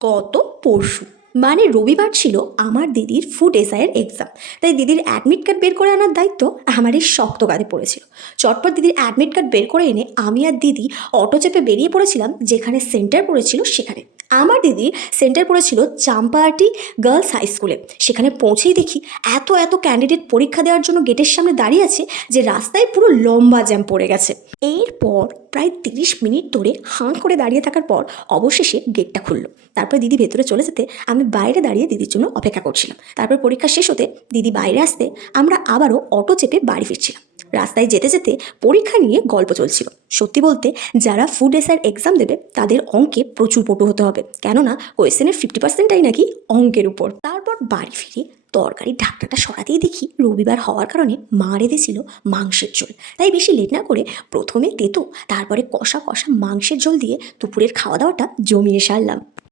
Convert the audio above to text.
গত পরশু মানে রবিবার ছিল আমার দিদির ফুড এসআইয়ের এক্সাম। তাই দিদির অ্যাডমিট কার্ড বের করে আনার দায়িত্ব আমার এই শক্ত কাঁধে পড়েছিল। চটপট দিদির অ্যাডমিট কার্ড বের করে এনে আমি আর দিদি অটো চেপে বেরিয়ে পড়েছিলাম যেখানে সেন্টার পড়েছিল সেখানে। আমার দিদির সেন্টার পড়েছিল চাম্পাহাটি গার্লস হাই স্কুলে। সেখানে পৌঁছেই দেখি এত এত ক্যান্ডিডেট পরীক্ষা দেওয়ার জন্য গেটের সামনে দাঁড়িয়ে আছে যে রাস্তায় পুরো লম্বা জ্যাম পড়ে গেছে। এরপর প্রায় 30 মিনিট ধরে হাঁ করে দাঁড়িয়ে থাকার পর অবশেষে গেটটা খুললো। তারপর দিদি ভেতরে চলে যেতে আমি বাইরে দাঁড়িয়ে দিদির জন্য অপেক্ষা করছিলাম। তারপর পরীক্ষা শেষ হতে দিদি বাইরে আসতে আমরা আবারও অটো চেপে বাড়ি ফিরছিলাম। রাস্তায় যেতে যেতে পরীক্ষা নিয়ে গল্প চলছিল। সত্যি বলতে যারা ফুড এসআইয়ের এক্সাম দেবে তাদের অঙ্কে প্রচুর পটু হতে হবে, কেননা কোয়েশ্চেনের 50%টাই নাকি অঙ্কের উপর। তারপর বাড়ি ফিরে তরকারির ঢাকনাটা সরাতেই দেখি রবিবার হওয়ার কারণে মা রেঁধেছিল মাংসের ঝোল। তাই বেশি লেট না করে প্রথমে তেতো তারপরে কষা কষা মাংসের ঝোল দিয়ে দুপুরের খাওয়া দাওয়াটা জমিয়ে সারলাম।